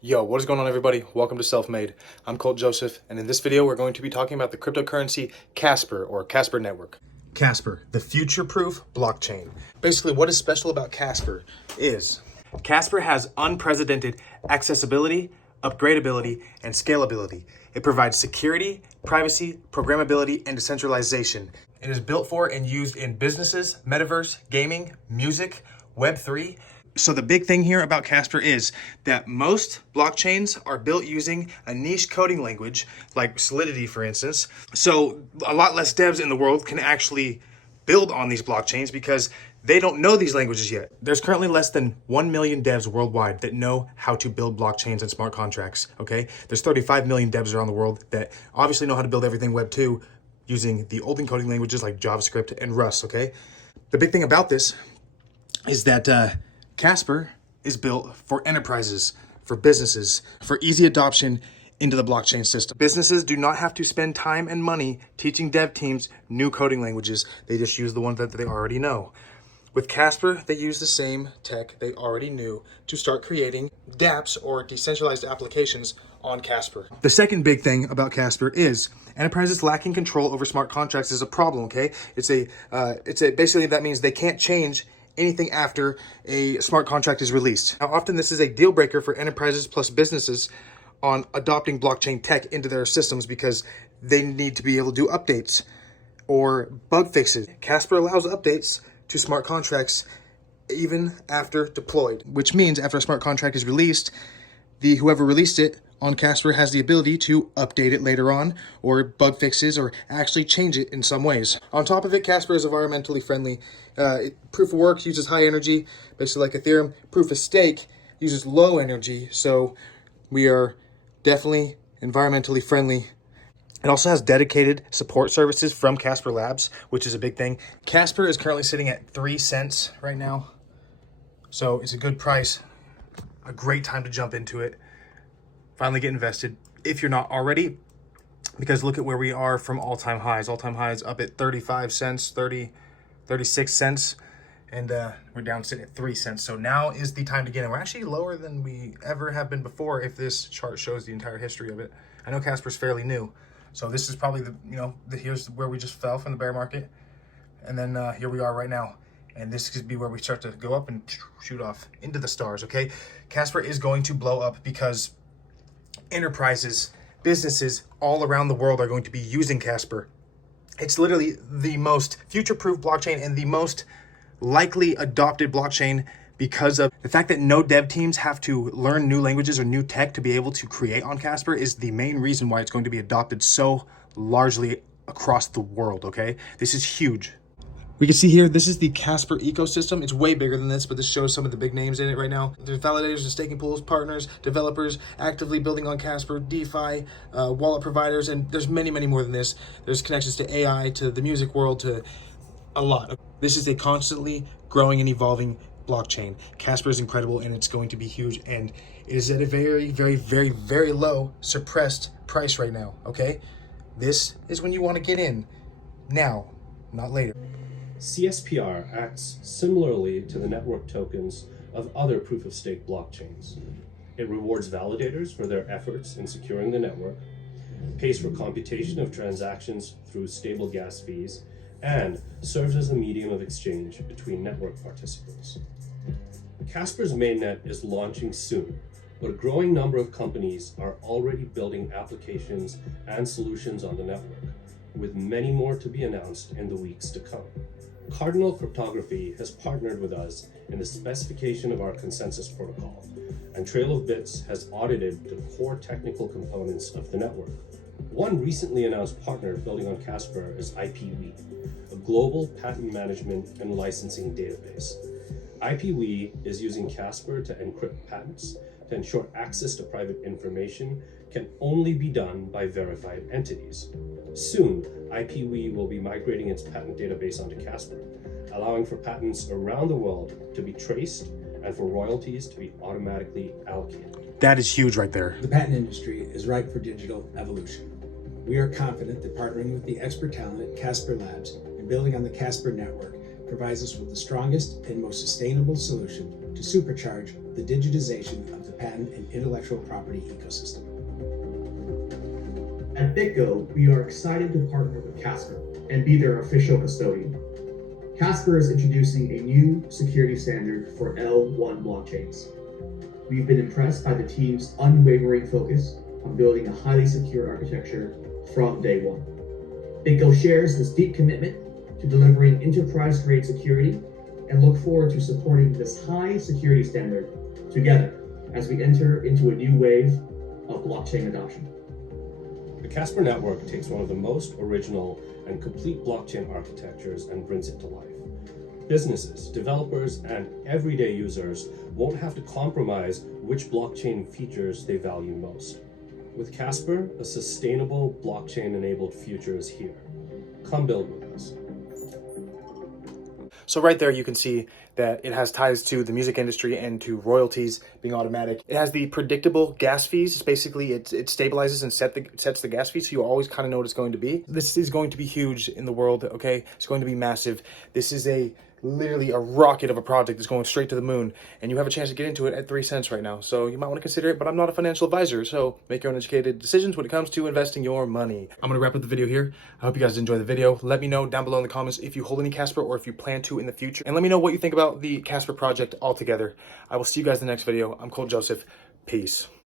Yo, what is going on, everybody? Welcome to Self-Made. I'm Colt Joseph, and in this video, we're going to be talking about the cryptocurrency Casper, or Casper Network. Casper, the future-proof blockchain. Basically, what is special about Casper is Casper has unprecedented accessibility, upgradability, and scalability. It provides security, privacy, programmability, and decentralization. It is built for and used in businesses, metaverse, gaming, music, Web3. So the big thing here about Casper is that most blockchains are built using a niche coding language, like Solidity, for instance. So a lot less devs in the world can actually build on these blockchains because they don't know these languages yet. There's currently less than 1 million devs worldwide that know how to build blockchains and smart contracts, okay? There's 35 million devs around the world that obviously know how to build everything Web 2 using the old encoding languages like JavaScript and Rust, okay? The big thing about this is that Casper is built for enterprises, for businesses, for easy adoption into the blockchain system. Businesses do not have to spend time and money teaching dev teams new coding languages. They just use the ones that they already know. With Casper, they use the same tech they already knew to start creating dApps, or decentralized applications, on Casper. The second big thing about Casper is enterprises lacking control over smart contracts is a problem, okay? Basically that means they can't change anything after a smart contract is released. Now, often this is a deal breaker for enterprises plus businesses on adopting blockchain tech into their systems because they need to be able to do updates or bug fixes. Casper allows updates to smart contracts even after deployed, which means after a smart contract is released, whoever released it on Casper has the ability to update it later on, or bug fixes, or actually change it in some ways. On top of it, Casper is environmentally friendly. Proof of work uses high energy, basically like Ethereum. Proof of stake uses low energy, so we are definitely environmentally friendly. It also has dedicated support services from Casper Labs, which is a big thing. Casper is currently sitting at 3 cents right now, so it's a good price, a great time to jump into it. Finally get invested if you're not already, because look at where we are from all-time highs. All-time highs up at 35 cents, 36 cents, and we're down sitting at 3 cents. So now is the time to get in. We're actually lower than we ever have been before if this chart shows the entire history of it. I know Casper's fairly new, so this is probably here's where we just fell from the bear market, and then here we are right now. And this could be where we start to go up and shoot off into the stars, okay? Casper is going to blow up because enterprises, businesses all around the world are going to be using Casper. It's literally the most future-proof blockchain and the most likely adopted blockchain because of the fact that no dev teams have to learn new languages or new tech to be able to create on Casper is the main reason why it's going to be adopted so largely across the world, okay? This is huge. We can see here, this is the Casper ecosystem. It's way bigger than this, but this shows some of the big names in it right now. There's validators and staking pools, partners, developers actively building on Casper, DeFi, wallet providers, and there's many, many more than this. There's connections to AI, to the music world, to a lot. This is a constantly growing and evolving blockchain. Casper is incredible, and it's going to be huge, and it is at a very, very, very, very low suppressed price right now, okay? This is when you want to get in now, not later. CSPR acts similarly to the network tokens of other proof-of-stake blockchains. It rewards validators for their efforts in securing the network, pays for computation of transactions through stable gas fees, and serves as a medium of exchange between network participants. Casper's mainnet is launching soon, but a growing number of companies are already building applications and solutions on the network, with many more to be announced in the weeks to come. Cardinal Cryptography has partnered with us in the specification of our consensus protocol, and Trail of Bits has audited the core technical components of the network. One recently announced partner building on Casper is IPWE, a global patent management and licensing database. IPWE is using Casper to encrypt patents to ensure access to private information can only be done by verified entities. Soon, IPWE will be migrating its patent database onto Casper, allowing for patents around the world to be traced and for royalties to be automatically allocated. That is huge right there. The patent industry is ripe for digital evolution. We are confident that partnering with the expert talent at Casper Labs and building on the Casper network provides us with the strongest and most sustainable solution to supercharge the digitization of the patent and intellectual property ecosystem. At BitGo, we are excited to partner with Casper and be their official custodian. Casper is introducing a new security standard for L1 blockchains. We've been impressed by the team's unwavering focus on building a highly secure architecture from day one. BitGo shares this deep commitment to delivering enterprise-grade security and look forward to supporting this high security standard together as we enter into a new wave of blockchain adoption. The Casper network takes one of the most original and complete blockchain architectures and brings it to life. Businesses, developers, and everyday users won't have to compromise which blockchain features they value most. With Casper, a sustainable blockchain-enabled future is here. Come build with us. So right there, you can see that it has ties to the music industry and to royalties being automatic. It has the predictable gas fees. It's basically, it stabilizes and sets the gas fees, so you always kind of know what it's going to be. This is going to be huge in the world, okay? It's going to be massive. This is literally a rocket of a project that's going straight to the moon, and you have a chance to get into it at 3 cents right now. So you might want to consider it, but I'm not a financial advisor, so make your own educated decisions when it comes to investing your money. I'm going to wrap up the video here. I hope you guys enjoy the video. Let me know down below in the comments if you hold any Casper or if you plan to in the future, and let me know what you think about the Casper project altogether. I will see you guys in the next video. I'm Colt Joseph. Peace.